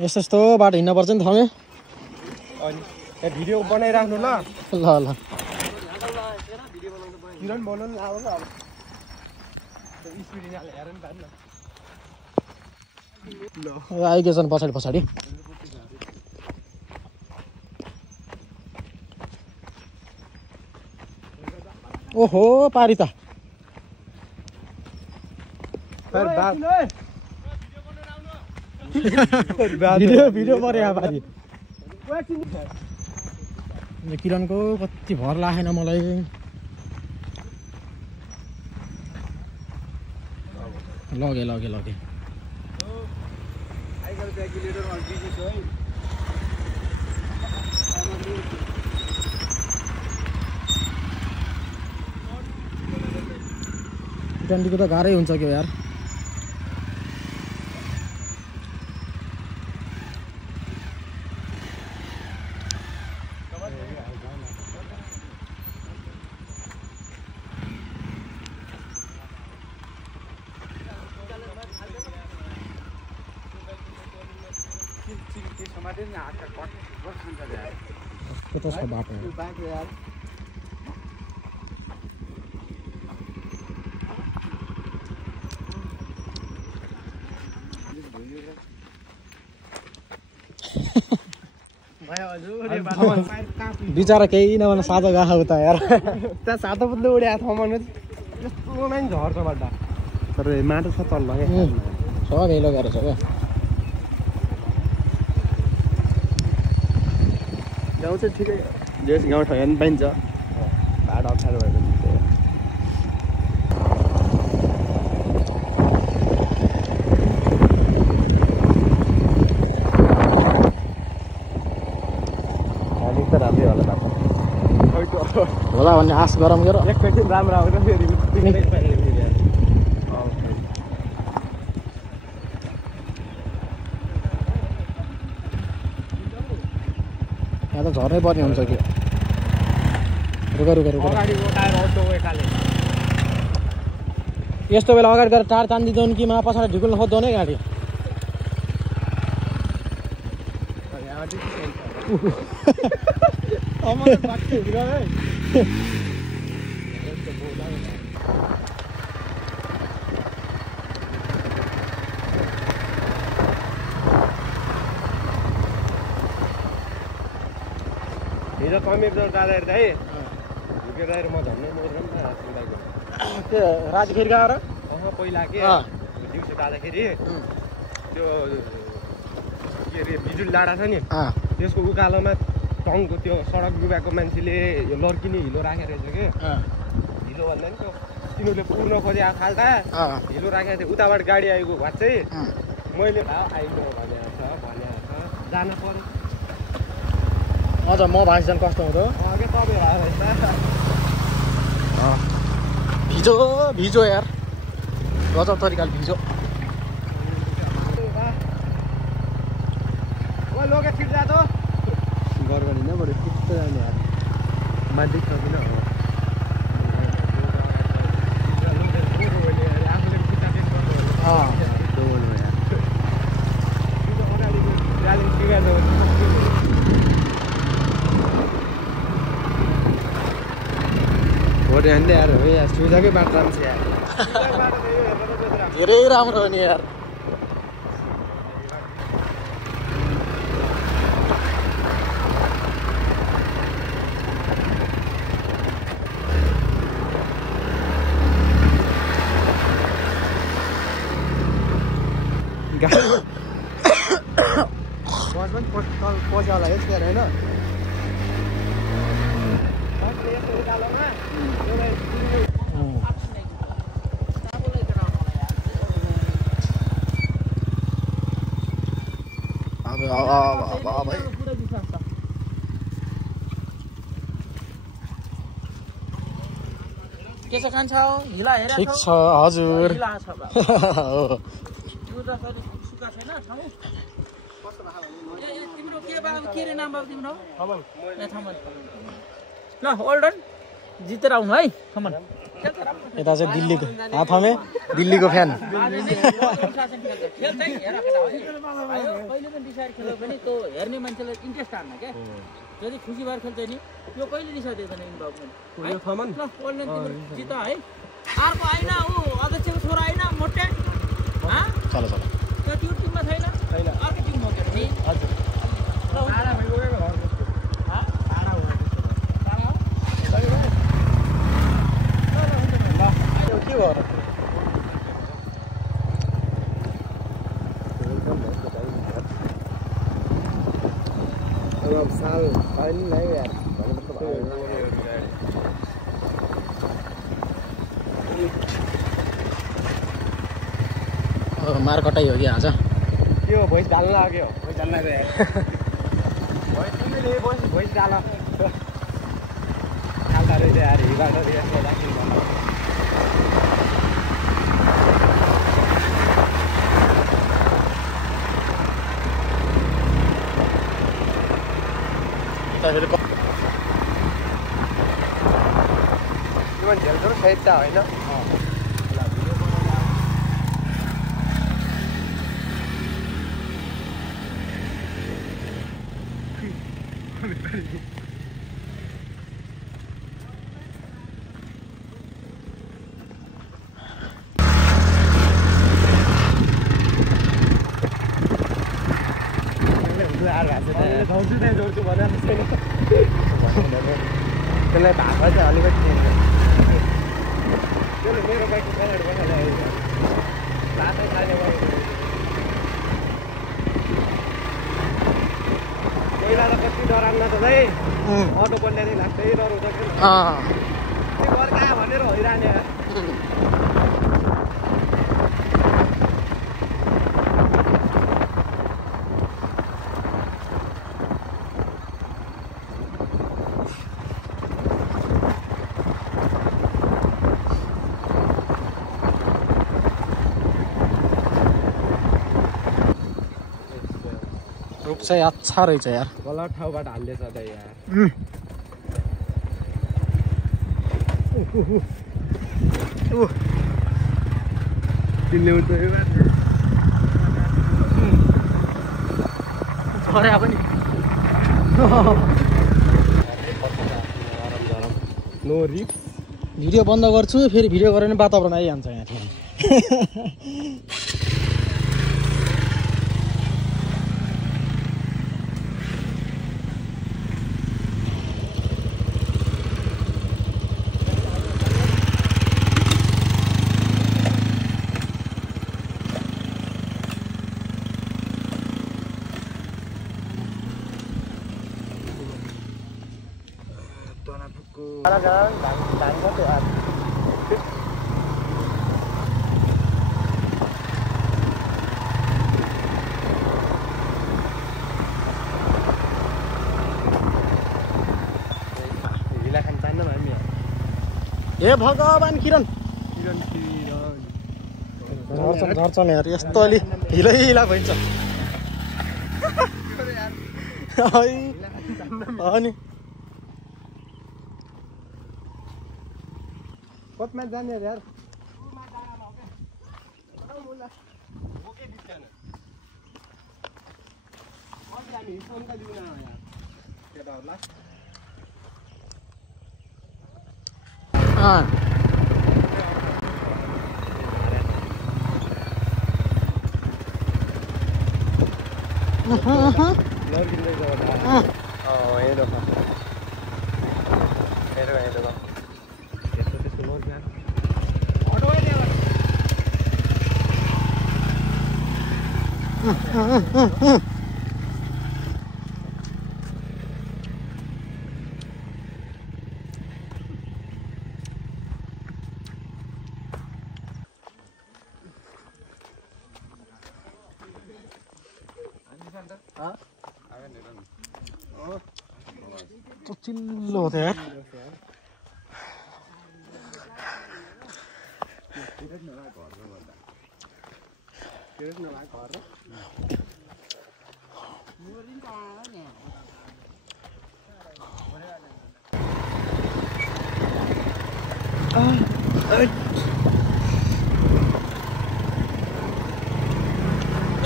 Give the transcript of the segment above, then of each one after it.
यस्तो यस्तो बाटो हिँड्नुपर्छ नि थमे भिडियो बनाइराख्नु ल ल ल किरण बनाउनु लाग्यो अब स्पिड हेर नि पार्न ल आइगएछन् पछाडि पछाडि ओहो पारी त भिडियो पऱ्यो पारी किरणको कति भर लागेन मलाई लगे लगे लगे डन्डीको त गाह्रै हुन्छ के यार कस्तो छ बाटो बिचरा केही नभन सातो गाखा उता यार त्यहाँ सातो पुत्लो उड्या ठाउँमा यस्तो नै झर्छ बाटा तर माटो छ तल क्या छ भेलो गरेर छ क्या गाउँ चाहिँ ठिकै जेस गाउँ ठाउँ पनि पाइन्छ बाटो अप्ठ्यारो भएर अलिक त राम्रै होला बाटो होला भन्ने आश गरौँ गर एकैछिन राम्रो आउँछ फेरि यहाँ त झर्नै पर्ने हुन्छ कि रुका रुका रुका यस्तो बेला अगाडि गएर टाढ तानिदिन्छौँ कि मा पछाडि ढिकुल्न खोज्छौँ है गाडी हिजो कमेर जाँदाखेरि चाहिँ झुकेर आएर म झन्नै मर्न पनि त्यो राजखेरी गएर पहिला के दिउँसो जाँदाखेरि त्यो के अरे बिजुली डाँडा छ नि त्यसको उकालोमा टङको त्यो सडक डुबाएको मान्छेले यो लर्किने हिलो राखेको रहेछ कि हिलो भन्दा नि त्यो तिनीहरूले पुर्न खोजे खाल्टा हिलो राखेको थियो उताबाट गाडी आएको भए चाहिँ मैले आइलो भनेको छ जान पर्यो अझ म भाइसान कस्तो हुँदो अघि तपाईँ भिजो भिजो यार गजब तरिकाले भिजो लोके छिट जा त गर्दैन न बरु छिट्टो जाने यार माथि सक्दिन भोट हान्दै यार हो यार सुजाकै बाटो राम्रो छ यार धेरै राम्रो हो नि यार पैसा होला यस होइन के छ खान्छ हिला हेर ठिक छ हजुर हिला छ हो यो त सुका छैन ठाउँ कस्तो भाव तिम्रो के बाबु के रे नाम बाबु तिम्रो ल होल्ड अन जितेर आउनु है कमन यता चाहिँ दिल्लीको हाफामे दिल्लीको फ्यान कहिले पनि डिसाइड खेल्यो भने त्यो हेर्ने मान्छेलाई इन्ट्रेस्ट हान्न क्या जति खुसी भएर खेल्छ नि यो कहिले डिसाइड हुँदैन इन्भल्भमेन्ट जित है अर्को आइन ऊ अध्यक्षको छोरा आइन मोटे चलो चलो त्यो टिममा छैन अर्को टिम हो के हजुर मार कटाइ हो कि आज त्यो भोइस डाल्न लाग्यो भोइस डाल्न लाग्यो भोइस डाल खाल्टा रहेछ यार हिबाट झेल्छौँ सहित त होइन त्यसलाई भाषा चाहिँ अलिकति त्यसले मेरो बाइकको कलर बसाले साथै खाने पहिला त कति डराउन त भाइ अटो बन्ने लाग्दै डराउँछ कि घर कहाँ भनेर होइरहने रुख चाहिँ अच्छा रहेछ यार गलत ठाउँबाट हाल्दैछ त यार पनि नो रिस्क भिडियो बन्द गर्छु फेरि भिडियो गरेर नि वातावरण आइहाल्छ यहाँ फेरि हे भगवान किरण झर्छन् यार यस्तो अलि हिलै भइन्छ अनि कतमा जाने यार तो चिल्लो होता है यार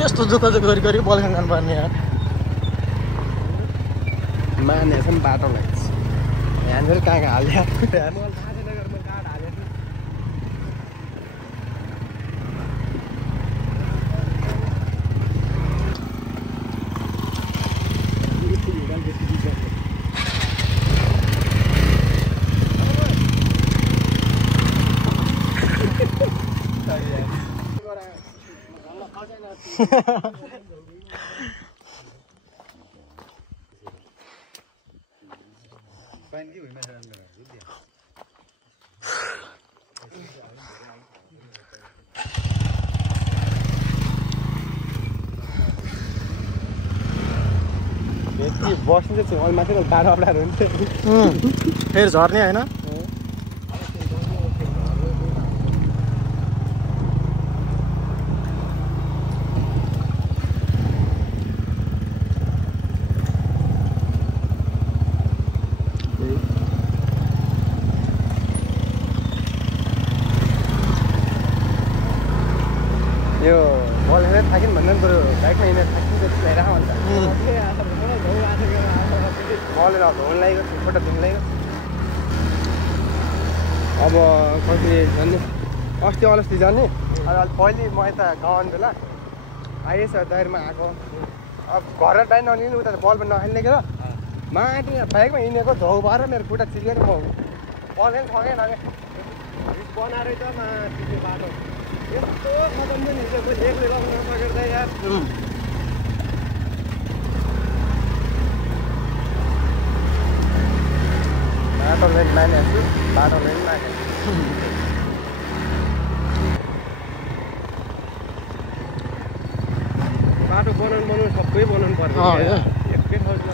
यस्तो दुःख गरी गरी बलखान जानुपर्ने यार माने छ नि बाटोलाई यहाँ फेरि कहाँ हाल्यो बस्नु चाहिँ अलि माथि बाटो अप्ठ्यारो हुन्छ फेरि झर्ने होइन यो बल हेरेर थाकिन् भन्दा पनि बरु बाइकमा हिँडेर थाकिन्छ जस्तो भइरहेको हुन्छ बलेर धुन लागेको छुटपट्ट धुन लागेको अब कति जाने अस्ति अलस्ति जाने अनि पहिले म यता गाउँ आउने बेला आइएछ दाइरमा आएको अब घर बाहिर नलिने उता बल पनि नखाल्ने के माथि बाइकमा हिँडेको झौ भएर मेरो खुट्टा चिल्केर म बलै ठगेँ नगेँ बनाएर त माथि त्यो बाटो यस्तो खतम पनि हिजोको एक्लै लगाउन नसकेर त यार बाटो लाइन मानेको छु बाटो लाइन माने बाटो बनाउनु सबै बनाउनु पर्छ एकै ठाउँमा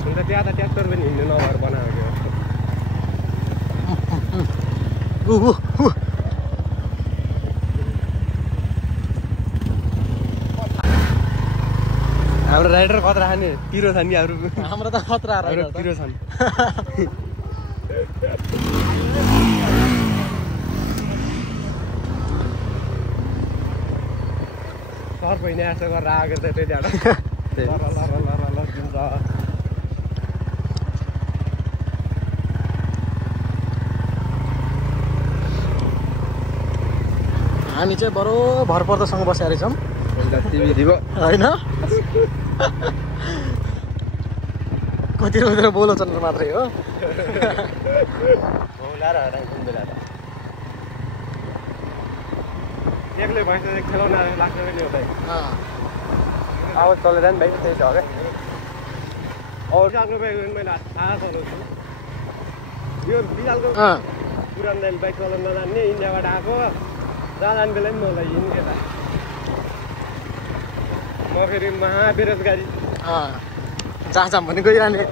अन्त त्यहाँ त ट्र्याक्टर पनि हिँड्नु नभएर बनाएको हाम्रो राइडर खतरा खाने पिरो छ नि हाम्रो त खतरा राइडर पिरो छन् सर बहिनी आशा गरेर आएको त त्यहाँबाट हामी चाहिँ बरो भरपर्दोसँग बसेर रहेछौँ होइन कति बेला बोलो चल्नु मात्रै हो एक्लै भएछ खेलाउन लाग्छ पनि हो अब चलेर नि भाइ त्यही छ क्या अरू सालको बाइक मैले थाहा चलाउँछु यो बिहालको पुरानो दाइले बाइक चलाउन नजान्ने इन्डियाबाट आएको जाने बेला पनि मलाई हिँड्ने त म फेरि महाबेरोजगारी जहाँ जाम भने गइरहने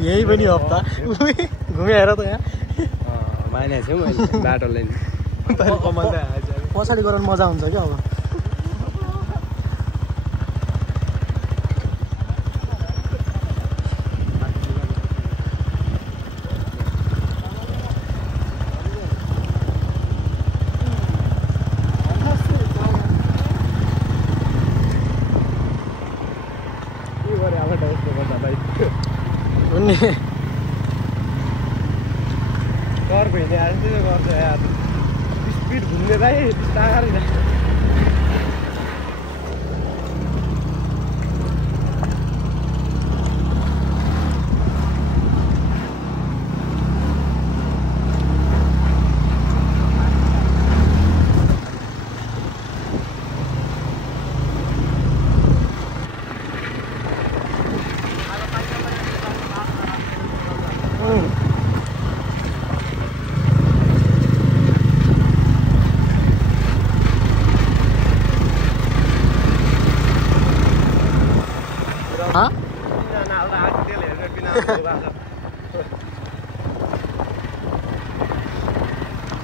यही पनि हप्ता घुमेर त यहाँ माने छु मैले बाटो लाइन पछाडि गराउनु मजा हुन्छ क्या अब घर भइने आएर चाहिँ गर्छ यार स्पिड घुम्ने भाइ टाढा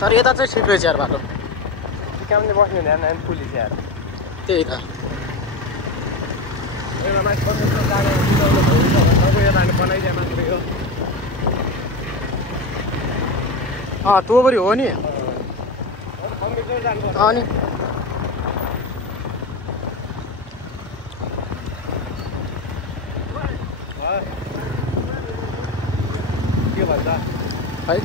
तर यता चाहिँ ठिक रहेछ यार बाटो कामले बस्ने ध्यान पुलिस यार त्यही त तोबरी हो नि अनि के भन्छ है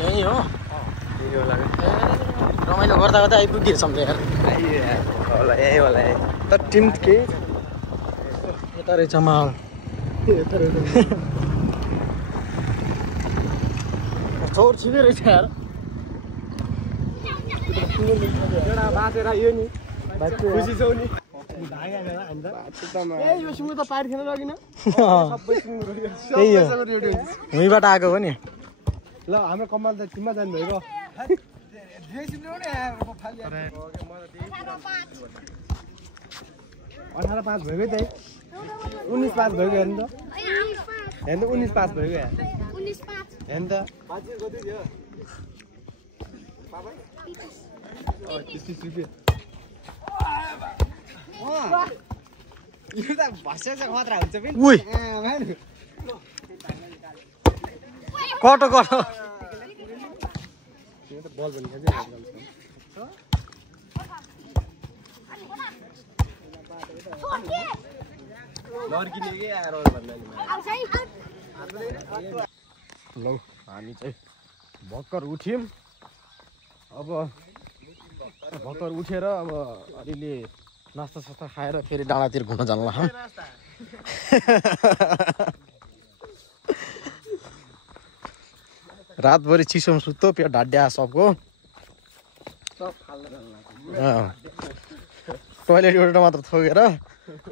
यही हो रमाइलो गर्दा गर्दा आइपुग्यो सम्झे यार होला यही होला त टिम के यता रहेछ माहौल छोर छिपे रहेछ यार एउटा बाँचेर यो नि खुसी छौ नि यो सुँगुर त पाइट खेल्न लगिन त्यही हो भुइँबाट आएको हो नि ल हाम्रो कम्मल त टिममा जानु भएको 18-5 भइगयो त 19-5 भइगयो हेर्नु त हेर्नु 19-5 भइगयो यार 19-5 हेर्नु त बाजे कति थियो बाबा 30 रुपैयाँ यो त भस्छ खतरा हुन्छ पनि उइ कटो कटो यो त बल भन्ने चाहिँ लड्किने के आएर भन्दा ल हामी चाहिँ भर्खर उठ्यौँ अब भर्खर उठेर अब अलिअलि नास्ता सास्ता खाएर फेरि डाँडातिर घुम्न जानु लाग्छौँ रातभरि चिसोमा सुत्तो पेट ढाड्या सबको टोइलेट एउटा मात्र थोकेर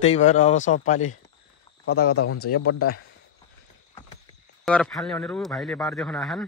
त्यही भएर अब सब पालि कता कता हुन्छ यो बड्डा गएर फाल्ने भनेर ऊ भाइले बार देखाउन आखान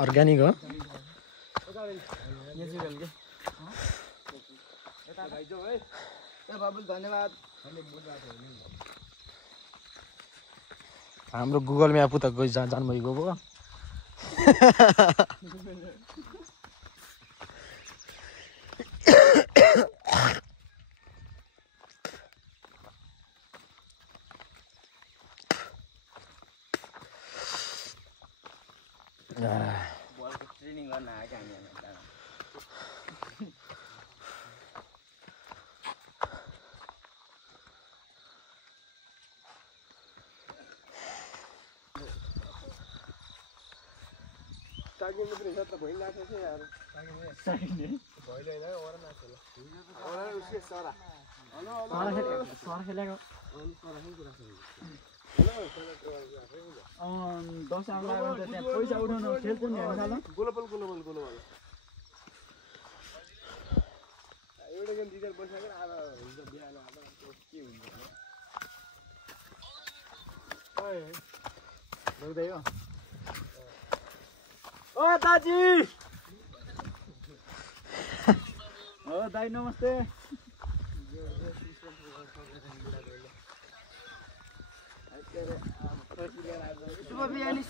अर्ग्यानिक हो हाम्रो गुगल म्याप उता गइ जानु भइगयो भयो ट्रेनिङ गर्न आएको हामी टाइगर मात्रै छ त भइ लाग्छ छ यार टाइगर भइले हैन ओरा नाच्छ ल ओरा उसले सरा हेलो सर खेलेको दस आउँदा त्यहाँ पैसा उठाउन खेल्छ नि हेर्नु ल गोलबल एउटा गेम जितेर बसिसकेर आधा हुन्छ बिहान आधा के हुन्छ ओए लौदै हो ओ दाजी ओ दाइ नमस्ते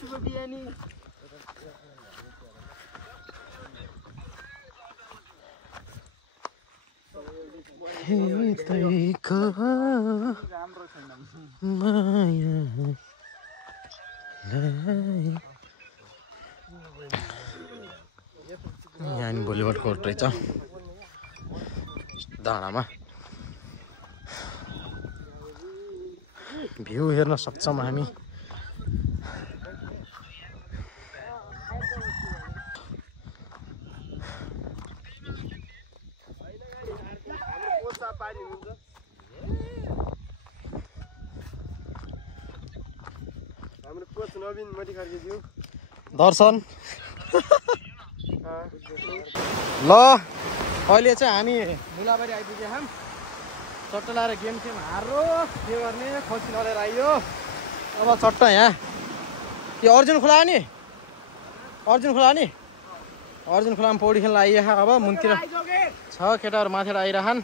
शुभ बिहानी राम्रो छैन माया यहाँ नि भलिबल कोर्ट रहेछ डाँडामा भ्यू हेर्न सक्छौँ हामी। दर्शन ल अहिले चाहिँ हामी मुलाबारी आइपुगे हाम। चट्टा लाएर गेम हारो के गर्ने, खसी लडेर आइयो। अब चट्टा यहाँ यो अर्जुन खोला नि, अर्जुन खोलामा पौडी खेल्न आइयो। अब मुनतिर छ केटाहरू माथि आइरहन्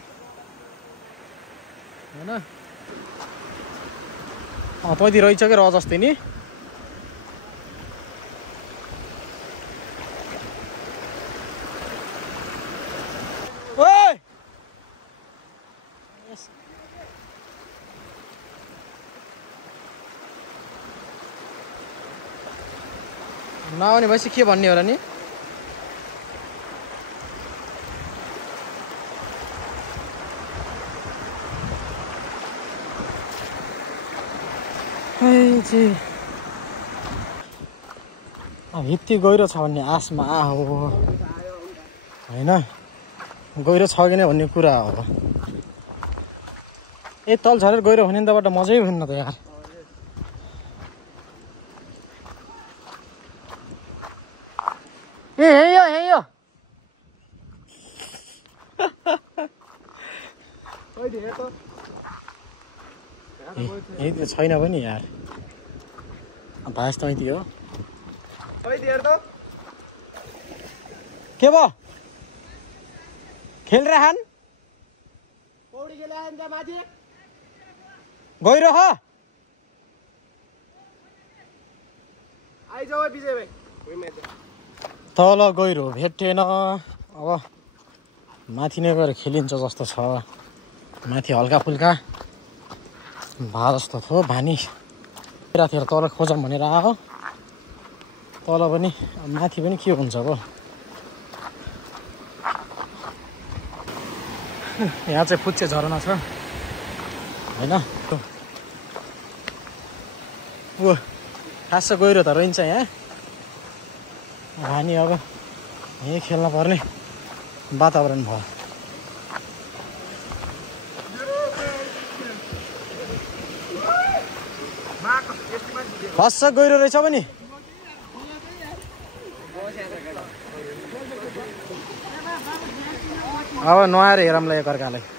होइन। तैँदी रहेछ कि र जस्तै नि। नआउने भएपछि के भन्ने होला नि। यति गहिरो छ भन्ने आशमा हो होइन, गहिरो छ कि नै भन्ने कुरा हो। तल झरेर गहिरो हुने तबाट मजै हुन्न त यार। यो छैन पनि यार, भास त हो। के भयो खेलिरहन् गहिरो ह तल गहिरो भेटेन। अब माथि नै गएर खेलिन्छ जस्तो छ। माथि हल्का फुल्का भए जस्तो थियो भानी। राखेर तल खोजौँ भनेर आयो। तल पनि माथि पनि के हुन्छ अब। यहाँ चाहिँ पुच्चे झरना छ होइन। ऊ खास गहिरो त रहन्छ यहाँ। हामी अब यहीँ खेल्न पर्ने वातावरण भयो। खास गहिरो रहेछ पनि। अब नुहाएर हेरौँला एकअर्कालाई।